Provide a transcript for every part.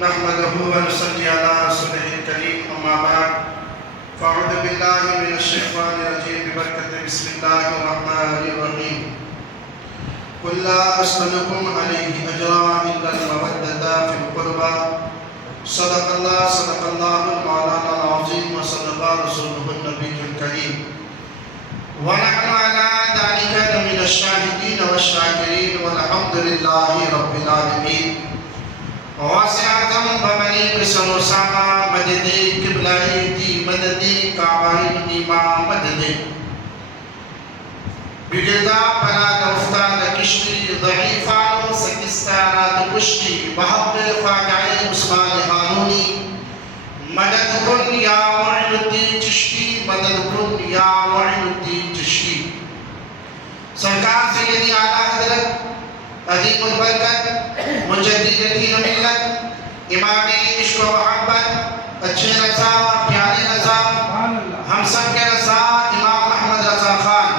نحمده ونصلي على رسوله الكريم أما بعد فأعوذ بالله من الشيطان الرجيم ببركة بسم الله الرحمن الرحيم قل لا أسألكم عليه أجرا إلا المودة في القربى صدق الله المولانا العظيم وصدق رسوله النبي الكريم ونحن على ذلك من الشاهدين والشاكرين والحمد لله رب العالمين واسعتم بمنی قسم ساما مددی قبلائی دی مددی کعبائی نیما مددی بگردہ پلا دفتان کشتی ضعیفان سکستانات کشتی بحب خواجہ عثمان حانونی مدد کن یا معین الدین چشتی مدد کن یا معین الدین چشتی سرکار سیدی اعلیٰ حضرت عظیم البرکت مجدد دین و ملت امام عشق و محبت اچھے رضا پیارے رضا ہم سب کے رضا امام احمد رضا خان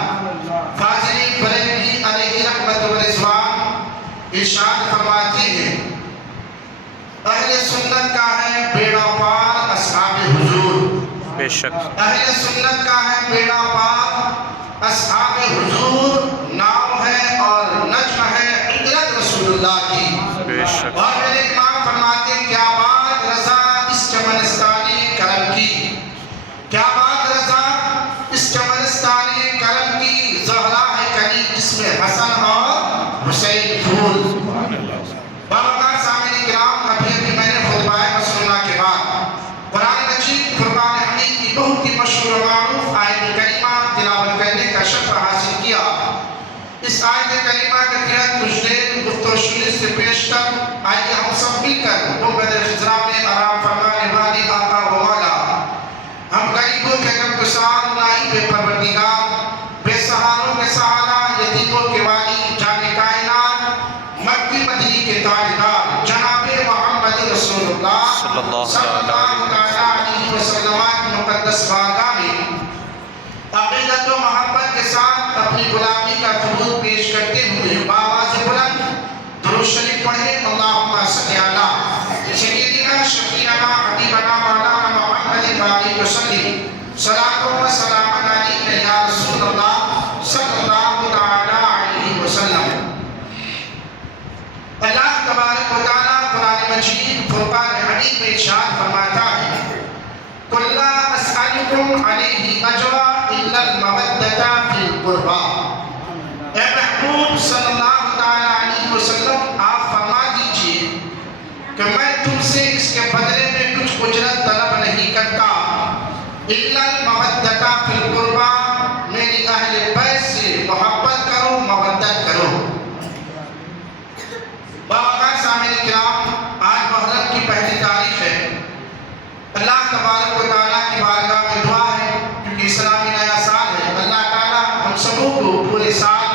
فاضلی بریلوی علیہ رحمت و رضوان ارشاد فرماتے ہیں اہل سنت کا ہے بیڑا پار اصحاب حضور بے شک اہل سنت کا ہے بیڑا پار اصحاب حضور نام ہے اور نجم ہے عطرت رسول اللہ کی بے شک اور میرے امام فرماتے ہیں کیا بات رضا اس چمنستانی کرم کی کیا بات رضا اس چمنستانی کرم کی زہرا ہے کلی جس میں حسن اور حسین پھول بابا سامعین کرام ابھی میں نے خطبہ مسنونہ کے بعد قرآن مجید فرقان حمید کی بہت ہی مشہور و معروف آیت کریمہ تلاوت کرنے کا شرف حاصل کیا اس آیت کریمہ کے تحت کچھ دیر گفت و شنید سے پیش کر آئیے ہم سب مل کر دو بدر خضرا میں آرام فرمانے والی آقا و مولا ہم غریبوں کے غمگسار نائب پروردگار بے سہاروں کے سہارا یتیموں کے والی جان کائنات مکی مدنی کے تاجدار جناب محمد رسول اللہ صلی اللہ علیہ وسلم کی مقدس بارگاہ میں عقیدت و محبت کے ساتھ اپنی غلامی کا ثبوت پیش کرتے ہوئے بآواز بلند درود شریف پڑھیں اللہم صلی علی سیدنا شفیعنا حبیبنا مولانا محمد علیہ وسلم صلاۃ و سلام علیک یا رسول اللہ صلی اللہ علیہ وسلم اللہ تبارک و تعالیٰ قرآن مجید فرقان حمید میں ارشاد فرماتا ہے قُلْ لَا أَسْأَلُكُمْ عَلَيْهِ أَجْرًا إِلَّا الْمَوَدَّةَ فِي الْقُرْبَى اے محبوب صلی اللہ علیہ وسلم آپ فرما دیجئے کہ میں تم سے اس کے بدلے میں کچھ اجرت طلب نہیں کرتا إِلَّا الْمَوَدَّةَ فِي الْقُرْبَى میری اہل بیت سے محبت کرو مودت کرو باقی سامعین کرام آج محرم کی پہلی تاریخ ہے اللہ تبارک و تعالیٰ کی بارگاہ میں دعا ہے کیونکہ اسلامی نیا سال ہے اللہ تعالیٰ ہم سبوں کو پورے سال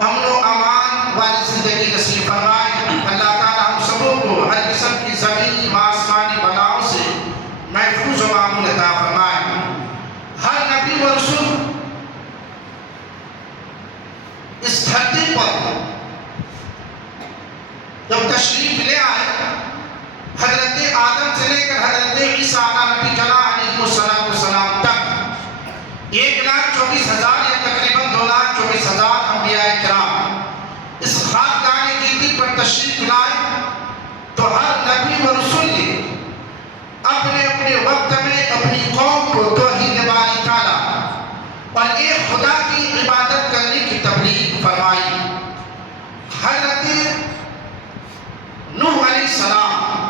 امن و امان والی زندگی نصیب فرمائے اللہ تعالیٰ ہم سبوں کو ہر قسم کی زمینی و آسمانی بلاؤں سے محفوظ و مامون عطا فرمائے ہر نبی و رسول اس دھرتی پر جب تشریف لے آئے حضرت آدم سے لے کر حضرت عیسیٰ نبی جلال علیہ السلام تک 1,24,000 یا تقریباً 2,24,000 انبیاء کرام اس خاکدان گیتی پر تشریف لائے تو ہر نبی و رسول نے اپنے اپنے وقت میں اپنی قوم کو توحید باری تعالیٰ اور ایک خدا کی عبادت کرنے کی تبلیغ فرمائی حضرت نوح علیہ السلام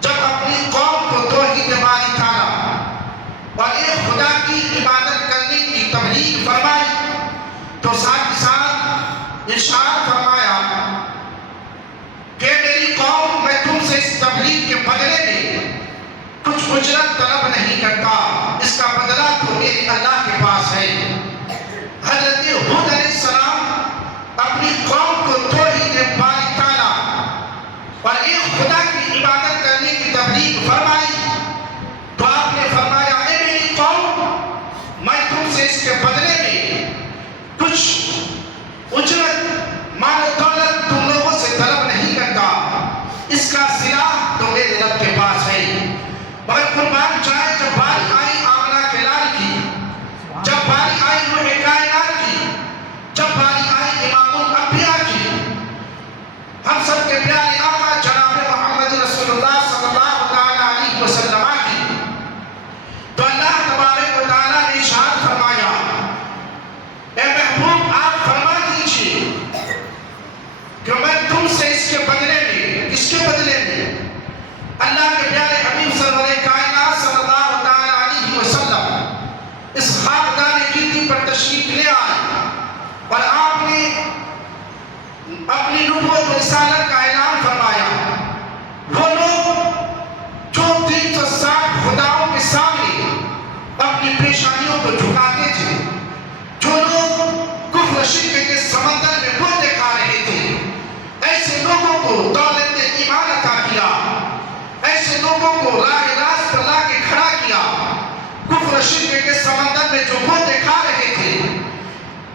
جب اپنی قوم کو توحید باری تعالیٰ اور ایک خدا کی عبادت کرنے کی تبلیغ فرمائی تو ساتھ ساتھ ارشاد فرمایا کہ میری قوم میں تم سے اس تبلیغ کے بدلے میں کچھ اجرت طلب نہیں کرتا اس کا بدلہ تو میرے اللہ کے پاس ہے حضرت ہود علیہ السلام اپنی قوم کو توحید باری تعالیٰ اور ایک خدا کی عبادت کرنے کی تبلیغ فرمائی تو آپ نے فرمایا اے میری قوم میں تم سے اس کے بدلے میں کچھ اجرت مانگ اپنی نبوت و رسالت کا اعلان فرمایا، وہ لوگ جو 360 خداؤں کے سامنے اپنی پیشانیوں کو جھکاتے تھے، جو لوگ کفر و شرک کے سمندر میں بوتے کھا رہے تھے، ایسے لوگوں کو دولت ایمان عطا کیا، ایسے لوگوں کو راہ راست پر لا کے کھڑا کیا۔ کفر و شرک کے سمندر میں جو بوتے کھا رہے تھے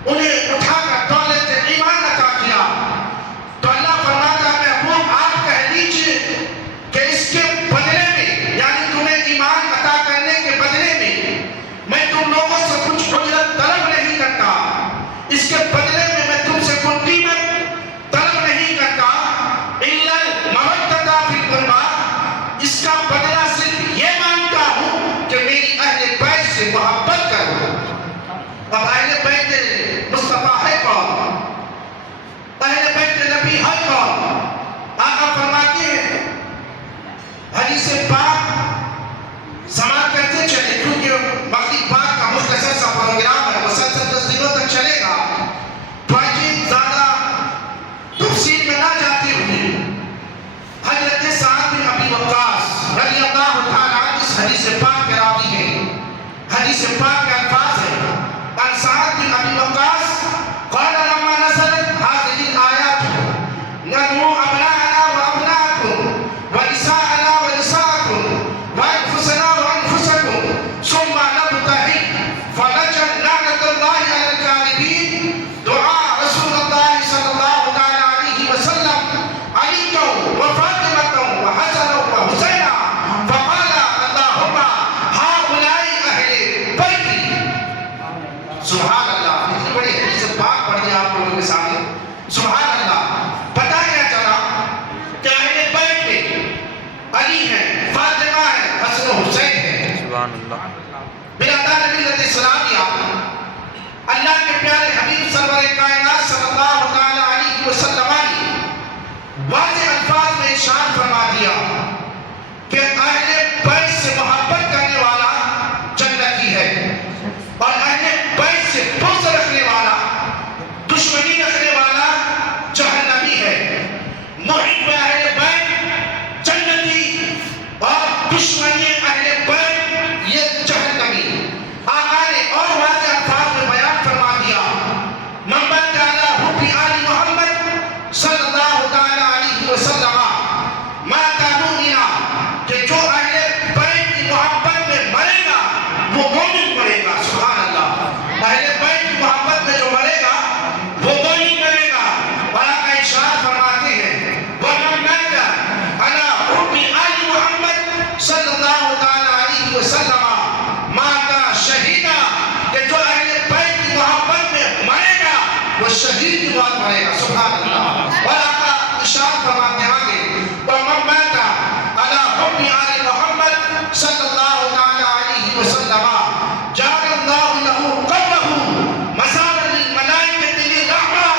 انہیں اٹھا کر دولت ایمان عطا کیا۔ تو اللہ فرماتا ہے محبوب آپ کہہ دیجئے کہ اس کے بدلے میں، یعنی تمہیں ایمان عطا کرنے کے بدلے میں تم لوگوں سے کچھ اجرت طلب نہیں کرتا، اس کے بدلے میں تم سے کوئی قیمت طلب نہیں کرتا، الا المودۃ فی القربیٰ، اس کا بدلہ صرف یہ مانگتا ہوں کہ میری اہل بیت سے محبت کرو۔ اب اہل بیت مصطفیٰ ہے کون؟ اہل بیت نبی ہے کون؟ آقا فرماتے ہیں حدیث پاک سماعت کرتے چلے، کیونکہ وقتی پاک کا مختصر سا پروگرام ہے، مسلسل 10 دنوں تک چلے گا، تو آجی زیادہ تفصیل میں نہ جاتے ہوئے حضرت سعد بن ابی وقاص رضی اللہ تعالیٰ عنہ اس حدیث پاک کے راوی ہیں۔ حدیث پاک کے الفاظ ہیں، ان سعد بن ابی وقاص قال لما نزلت هذه الآيات ندعو أبناءنا وأبناءكم ونساءنا ونساءكم وأنفسنا وأنفسكم ثم نبتهل فنجعل لعنة الله على الكاذبين دعاء رسول الله صلى الله عليه وسلم عليا وفاطمة وحسنا وحسينا فقال اللهم هؤلاء أهل بيتي۔ سبحان اللہ، اتنی بڑی حدیث پاک پڑھ دیا آپ لوگوں کے سامنے، سبحان اللہ۔ پتہ کیا چلا کہ اہل بیت میں علی ہیں، فاطمہ ہیں، حسن و حسین ہیں، سبحان اللہ۔ برادران ملت اسلامیہ، اللہ کے پیارے حبیب سرور کائنات صلی اللہ علیہ وسلم نے واضح الفاظ میں ارشاد فرما دیا کہ اہل بیت سے محبت کرنے والا جنتی ہے، اور اہل بیت سے بغض رکھنے والا، دشمنی رکھنے والا جہنمی ہے۔ محب اہل بیت جنتی اور دشمنی اہل بیت یہ جہنمی۔ آقا نے اور واضح الفاظ میں بیان فرما دیا، من بات علی حب آل محمد صلی اللہ علیہ وسلم مات مومنا، کہ جو اہل بیت کی محبت میں مرے گا وہ مومن مرے گا، سبحان اللہ۔ اہل بیت کی محبت میں جو مرے گا وہ مومن مرے گا۔ اور آقا ارشاد فرماتے ہیں وَمَن مَاتَ عَلَىٰ حُبِّ آلِ محمد صلی اللہ علیہ وسلم ماتا شہیدہ، کہ جو اہل بیت کی محبت میں مرے گا وہ شہید کی موت مرے گا، سبحان اللہ۔ اور آقا ارشاد فرماتے ہیں آگے وَمَن مَاتَ عَلَىٰ حُبِّ آلِ محمد صلی اللہ علیہ وسلم جعل اللہ لہ قبرہ مزارا للملائکۃ للرحمہ،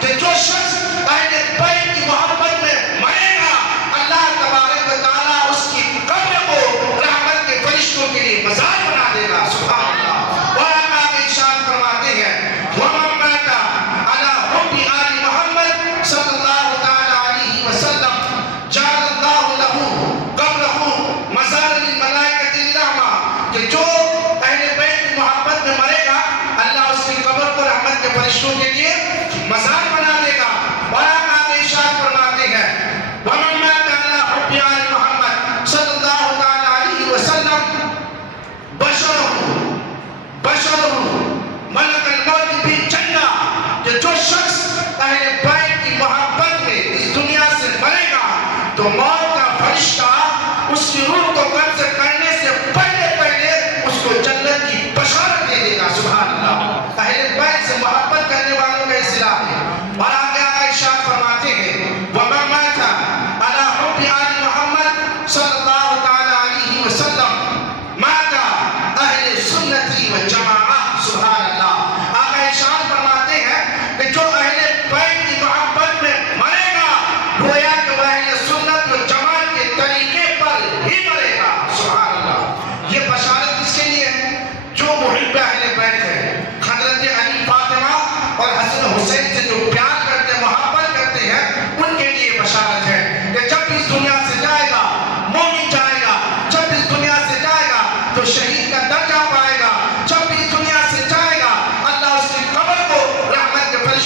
کہ جو شخص اہل بیت کی محبت میں مرے گا اللہ تبارک و تعالیٰ اس کی قبر کو رحمت کے فرشتوں کے لیے مزار بنا دے گا، سبحان اللہ۔ اور آقا ارشاد فرماتے ہیں وَمَن مَاتَ عَلَىٰ حُبِّ آلِ محمد صلی اللہ علیہ وسلم جعل اللہ لہ قبرہ مزارا للملائکۃ للرحمہ، کہ جو اہل بیت کی محبت میں مرے گا اللہ اس کی قبر کو رحمت کے فرشتوں کے لیے مزار بنا دے گا۔ اور آقا ارشاد فرماتے ہیں وَمَن مَاتَ عَلَىٰ حُبِّ آلِ محمد صلی اللہ علیہ وسلم بشرہ ملک الموت فی الجنہ، کہ جو شخص اہل بیت کی محبت میں اس دنیا سے مرے گا تو موت کا فرشتہ اس کی روح کو قبض کرنے سے پہلے اس کو جنت کی بشارت دے دے گا، سبحان اللہ۔ اہل بیت سے محبت کرنے والوں کا اصلاح ہے۔ اور آگے آقا ارشاد فرماتے ہیں وَمَن مَاتَ عَلَىٰ حُبِّ آلِ محمد صلی اللہ علیہ وسلم مات اہل سنتی و جماعت، سبحان اللہ۔ آقا ارشاد فرماتے ہیں کہ جو اہل بیت کی محبت میں مرے گا گویا کہ وہ اہل سنت و جماعت کے طریقے پر ہی مرے گا، سبحان اللہ۔ یہ بشارت کس کے لیے ہے؟ جو محب اہل بیت ہے، حضرت علی، فاطمہ اور حسن حسین سے جو پیار کرتے محبت کرتے ہیں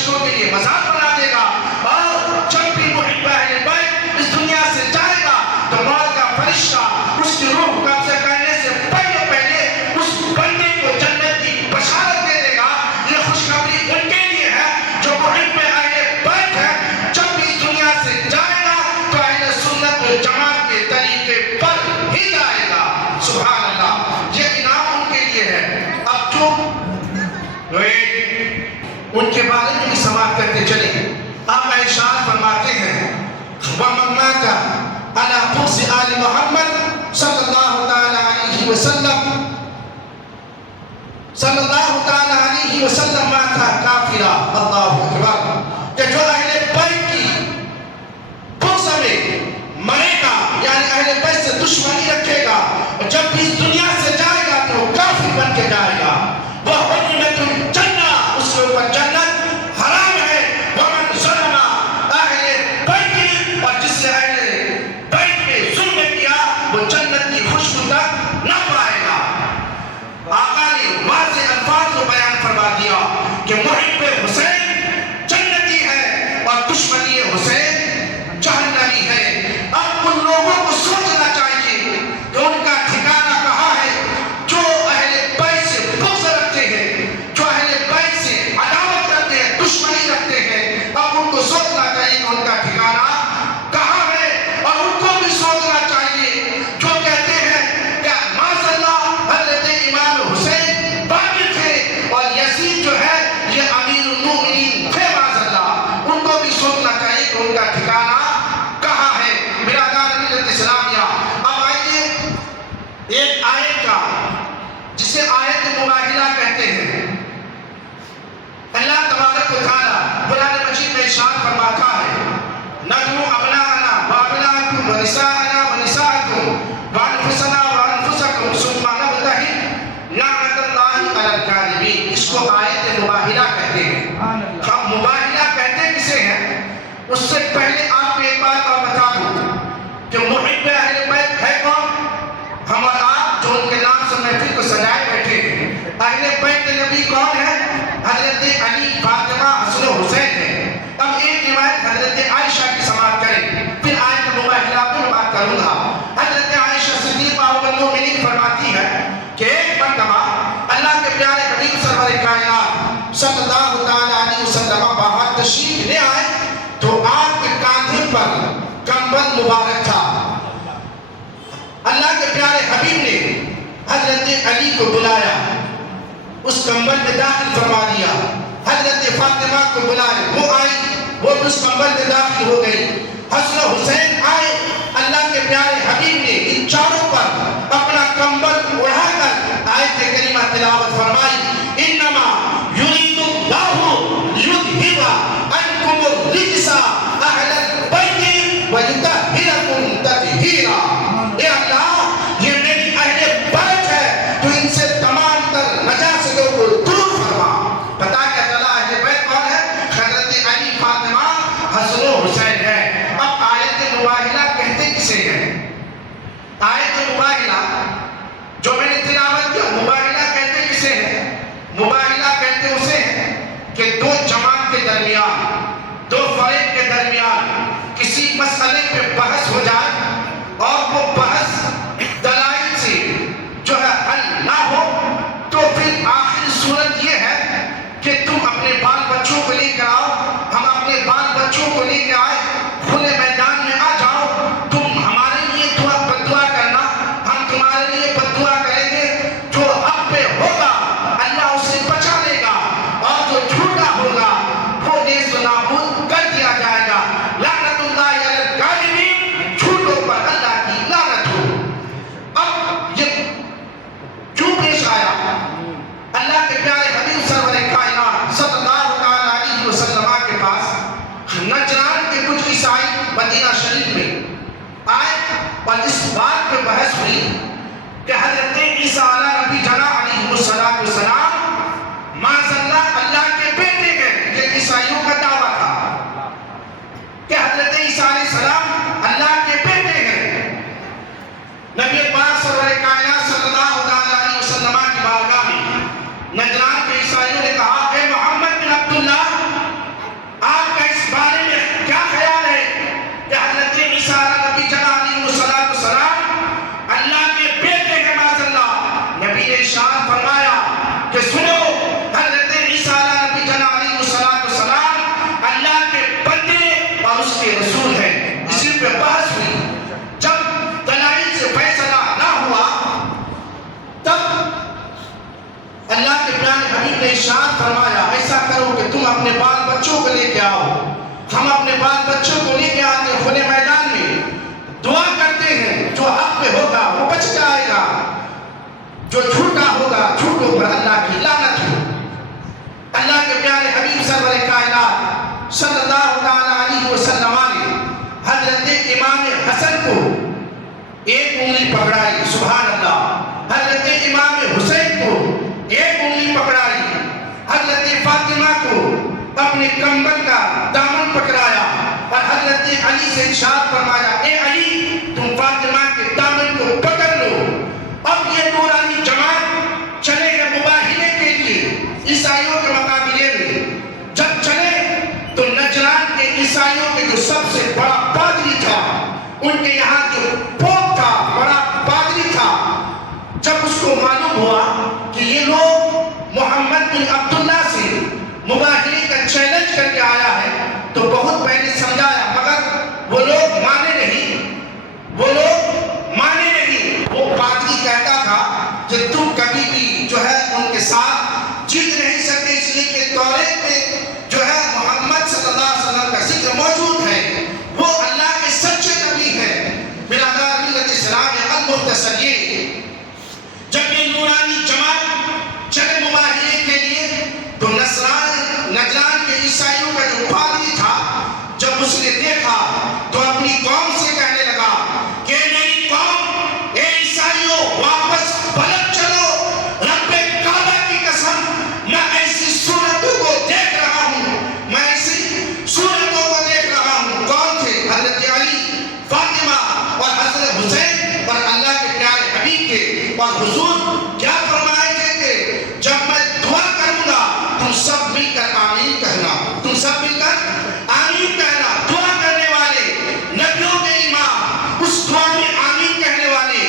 فرشتوں کے لیے مزار بنا دے گا، اور جب بھی محب اہل بیت اس دنیا سے جائے گا تو موت کا فرشتہ اس کی روح قبضہ کرنے سے پہلے اس بندے کو جنت کی بشارت دے دے گا۔ یہ خوشخبری ان کے لیے ہے جو محب اہل بیت ہے، جب بھی اس دنیا سے جائے گا تو اہل سنت و جماعت کے طریقے پر ہی جائے گا۔ سبحان اللہ، یہ انعام ان کے لیے ہے۔ اب جو ان کے بارے میں بھی سماعت کرتے چلیں، آپ ارشاد فرماتے ہیں وَمَن مَاتَ عَلَى بُغْضِ آلِ مُحَمَّد صلی اللہ تعالی علیہ وسلم مات کافرا۔ اللہ اکبر، کہ جو اہل بیت کی بغض میں مرے گا، یعنی اہل بیت سے دشمنی رکھے گا، جب بھی اس دنیا سے جائے گا تو وہ کافر بن کے جائے گا۔ وَحُرِّمَتُ الْجَنَّةُ، اس کے اوپر جنت حرام ہے۔ وَمَنْ ظَلَمَ اہل بیت، اور جس سے اہل بیت میں ظلم کیا وہ جنت کی خوشبو تک نہ پائے گا۔ آقا نے واضح الفاظ کو بیان فرما دیا کہ محب حسین جنتی ہے اور دشمنی حسین جہنمی ہے۔ اب ان لوگوں کو سوچنا چاہیے کہ ان کا ٹھکانہ کہاں ہے جو اہل بیت سے بغض رکھتے ہیں، جو اہل بیت سے عداوت کرتے ہیں، دشمنی رکھتے ہیں۔ اب ان کو سوچنا چاہیے کہ ان کا ٹھکانہ کہاں ہے، اور ان کو بھی سوچنا چاہیے جو کہتے ہیں کہ معاذ اللہ حضرت امام حسین باقی تھے اور یزید جو ہے یہ امیر المومنین تھے معاذ اللہ، ان کو بھی سوچنا چاہیے کہ ان کا ٹھکانہ کہاں ہے۔ برادران ملت اسلامیہ، اب آئیے ایک آیت کا جسے آیت مباہلہ کہتے ہیں، اللہ تبارک و تعالی قرآن مجید میں ارشاد فرماتا ہے نَدْعُو أَبْنَاءَنَا وَأَبْنَاءَكُمْ وَنِسَاءَنَا وَنِسَاءَكُمْ وَأَنفُسَنَا وَأَنفُسَكُمْ ثُمَّ نَبْتَهِلْ لَعْنَةَ اللَّهِ عَلَى الْكَاذِبِينَ۔ اس کو آیت مباہلہ کہتے ہیں۔ ہم مباہلہ کہتے کسے ہیں؟ اس سے پہلے آپ کو ایک بات اور بتا دوں کہ محب اہل بیت ہے کون؟ ہم اور آپ جو ان کے نام سے محفل کو سجائے بیٹھے ہیں۔ اہل بیت نبی کون ہے؟ حضرت علی، فاطمہ، حسن و حسین ہے۔ اب ایک روایت حضرت عائشہ کی سماعت کریں، پھر آیت مباہلہ پر بات کروں گا۔ حضرت عائشہ صدیقہ ام المؤمنین فرماتی ہے کہ ایک مرتبہ اللہ کے پیارے حبیب سرور کائنات صلی اللہ تعالی علیہ وسلم باہر تشریف لے آئے تو آپ کے کاندھے پر کمبل مبارک تھا۔ اللہ کے پیارے حبیب نے حضرت علی کو بلایا، اس کمبل میں داخل فرما دیا۔ حضرت فاطمہ کو بلائے، وہ آئی، وہ بھی اس کمبل میں داخل ہو گئی۔ حسن و حسین آئے، اللہ کے پیارے حبیب نے ان چاروں پر اپنا کمبل اڑا کر آیت کریمہ تلاوت فرمائی انما یرید اللہ لیذھب عنکم الرجس اہل البیت ویطہرکم تطہیرا۔ اے اللہ، یہ میری اہل بیت ہے تو ان سے تمام تر نجاستوں کو دور فرما۔ پتا کیا چلا اہل بیت کون ہے؟ حضرت علی، فاطمہ، حسن و حسین ہے۔ اب آیت مباہلہ کہتے کسے ہیں؟ آیت مباہلہ جو میں نے تلاوت کیا، مباہلہ کہتے کسے ہیں؟ مباہلہ کہتے اسے ہیں کہ دو جماعت کے درمیان، دو فرق کے درمیان کسی مسئلے پہ بحث ہو جائے اور وہ بحث دلائل سے جو ہے حل نہ ہو، تو پھر آخری صورت یہ ہے کہ تم اپنے بال بچوں کو لے کر آؤ، ہم اپنے بال بچوں کو لے کے آئے، کھلے میدان میں آ جاؤ، تم ہمارے لیے بدعا کرنا، ہم تمہارے لیے بدعا کریں گے، جو حق پہ ہوگا اللہ اسے بچا لے گا اور جو جھوٹا ہوگا وہ نیز و نابود کر دیا جائے گا۔ لعنت اللہ علی الکاذبین، جھوٹوں پر اللہ کی لعنت ہو۔ اب یہ کیوں پیش آیا؟ اللہ کے پیارے حبیب سرور کائنات صلی اللہ علیہ وسلم کے پاس نجران کے کچھ عیسائی مدینہ شریف میں آئے اور اس بات پہ بحث ہوئی کہ حضرت عیسیٰ علیہ نبی جناب علیہ السلام معاذ اللہ اللہ کے بیٹے ہیں۔ یہ عیسائیوں کا دعویٰ تھا کہ حضرت عیسیٰ علیہ السلام اللہ کے بیٹے ہیں۔ نبی پاک سرور کائنات صلی اللہ علیہ وسلم کی بارگاہ میں نجران کے عیسائیوں نے کہا اے محمد بن عبداللہ، بچوں کو لے کے آؤ. ہم اپنے بال بچوں کو لے کے آتے ہیں کھلے میدان میں, دعا کرتے ہیں جو حق پہ ہوگا وہ بچ جائے گا, جو جھوٹا ہوگا جھوٹوں پر اللہ کی لعنت ہو. اللہ کے پیارے حبیب سرور کائنات صلی اللہ تعالیٰ علیہ وسلم نے حضرت امام حسن کو ایک انگلی پکڑائی, سبحان اللہ. حضرت امام حسین کو ایک انگلی پکڑائی. حضرت فاطمہ کو اپنے کمبل کا دامن پکڑایا اور حضرت علی سے ارشاد فرمایا, اے علی تم فاطمہ کے دامن کو پکڑ لو. اب یہ نورانی جماعت چلے ہیں مباہلے کے لیے عیسائیوں کے مقابلے میں. جب چلے تو نجران کے عیسائیوں کے جو سب سے بڑا پادری تھا, ان کے یہاں جو پوپ تھا, بڑا پادری تھا, جب اس کو معلوم ہوا کہ یہ لوگ محمد بن عبداللہ سے مباہلے کا چیلنج کر کے آیا ہے, تو بہت پہلے سمجھایا مگر وہ لوگ مانے نہیں. وہ پادری کہتا تھا کہ تم کبھی بھی جو ہے ان کے ساتھ جیت نہیں سکتے, اس لیے کہ توریت میں جو ہے محمد صلی اللہ علیہ وسلم کا ذکر موجود ہے, وہ اللہ کے سچے نبی ہیں. برادر ملت اسلام المختصر یہ جب یہ نورانی جماعت چلے مباہلے کے لیے تو نجران کے عیسائیوں کا جو پادری تھا, جب اس نے دیکھا تو اپنی قوم سے کہنے لگا کہ میری قوم, اے عیسائیوں واپس پلٹ چلو. رب کعبہ کی قسم میں ایسی صورتوں کو دیکھ رہا ہوں, کون تھے؟ حضرت علی, فاطمہ اور حضرت حسین اور اللہ کے پیارے حبیب کے. اور حضور کیا فرمائے تھے کہ جب میں دعا کروں گا تم سب مل کر آمین کہنا, دعا کرنے والے نبیوں کے امام, اس دعا میں آمین کہنے والے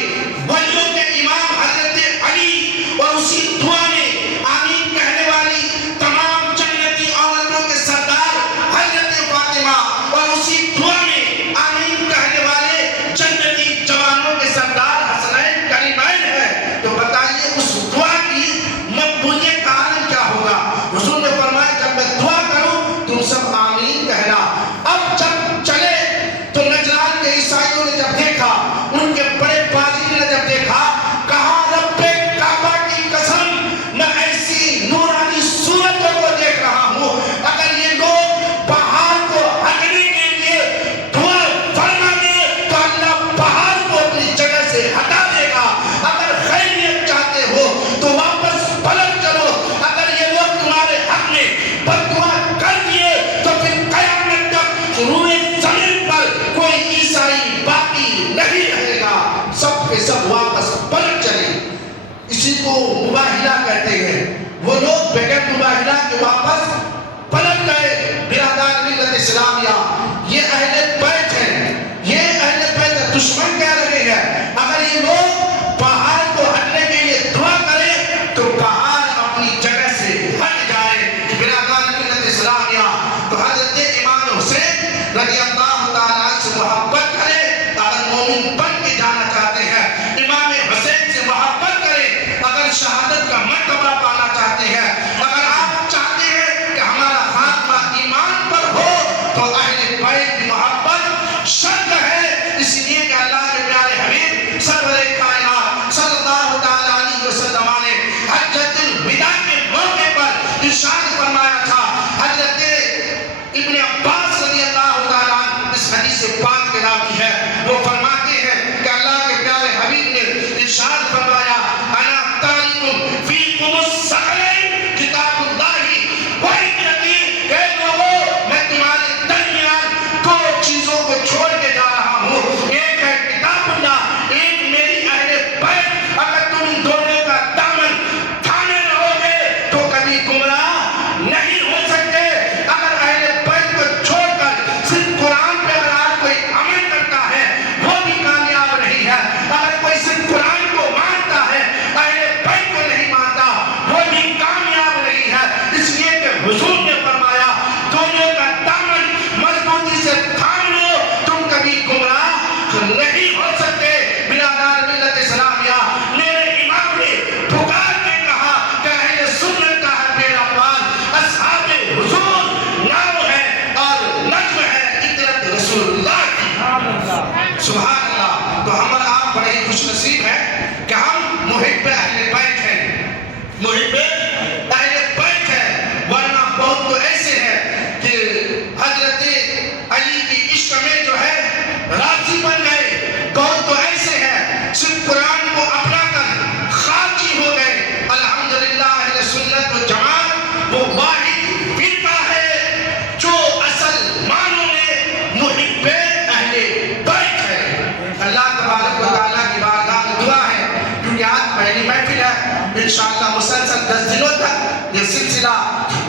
ولیوں کے امام حضرت علی, اور اسی دعا میں آمین کہنے والی تمام جنتی عورتوں کے سردار حضرت فاطمہ, اور اسی دعا میں آمین کہنے والے جنتی جوانوں کے سردار حسنین کریمین ہیں. تو بتائیے اس دعا کی مقبولیت کا عالم کیا ہوگا. حضور نے فرمایا جب میں دعا کروں تم سب آمین کہنا. اب جب چلے تو نجران کے عیسائیوں نے جب دیکھا, ان کے بڑے پادری نے جب دیکھا, کہا رب کعبہ کی قسم میں ایسی نورانی صورتوں کو دیکھ رہا ہوں, اگر یہ لوگ پہاڑ کو ہٹنے کے لیے دعا فرما دے تو اللہ پہاڑ کو اپنی جگہ سے ہٹا دے گا. اگر خیریت چاہتے ہو تو واپس پلٹ چلو. اگر یہ لوگ تمہارے حق میں بددعا کر دیے تو پھر قیامت تک روئے زمین پر کوئی عیسائی باقی نہیں رہے گا, سب کے سب واپس پلٹ چلے. اسی کو مباہلہ کہتے ہیں. وہ لوگ بغیر مباہلہ کے واپس پلٹ گئے. برادر ملت اسلامیہ, یہ اہل بیت ہیں, یہ اہل بیت دشمن کہہ رہے ہیں. اگر یہ لوگ پہاڑ کو ہٹنے کے لیے دعا کریں تو پہاڑ اپنی جگہ سے ہٹ جائے. برادر ملت اسلامیہ, تو حضرت امام حسین رضی اللہ تعالیٰ سے محبت کرے. اگر مومن بن کے جانا چاہتے ہیں امام حسین سے محبت کریں. اگر شہادت کا مرتبہ پانا چاہتے ہیں, اگر آپ چاہتے ہیں کہ ہمارا خاتمہ ایمان پر ہو تو اہل بیت کی محبت شرط ہے. اس لیے کہ اللہ کے پیارے حبیب سرور کائنات صلی اللہ تعالیٰ علیہ وسلم نے حجۃ الوداع کے موقع پر ارشاد فرمایا تھا. حضرت ابن عباس رضی اللہ تعالیٰ اس حدیث پاک کے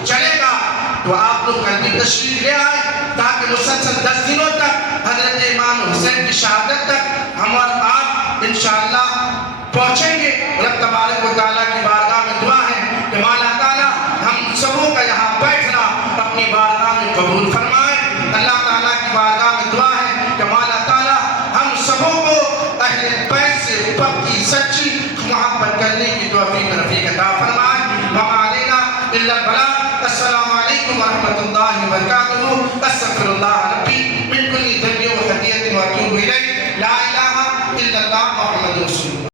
چلے گا تو آپ لوگ کل بھی تشریف لے آئے تاکہ مسلسل 10 دنوں تک حضرت امام حسین کی شہادت تک ہم اور آپ انشاءاللہ پہنچیں گے. رب تبارک و تعالیٰ کی بارگاہ میں دعا ہے کہ مولا تعالیٰ ہم سبوں کا یہاں بیٹھنا اپنی بارگاہ میں قبول فرمائے. اللہ تعالیٰ کی بارگاہ میں دعا ہے کہ مولا تعالیٰ ہم سبوں کو اہل بیت سے پکی سچی محبت کرنے کی توفیق رفیق عطا فرمائے. وما علینا الا البلاغ. السلام علیکم ورحمۃ اللہ وبرکاتہ. استغفر اللہ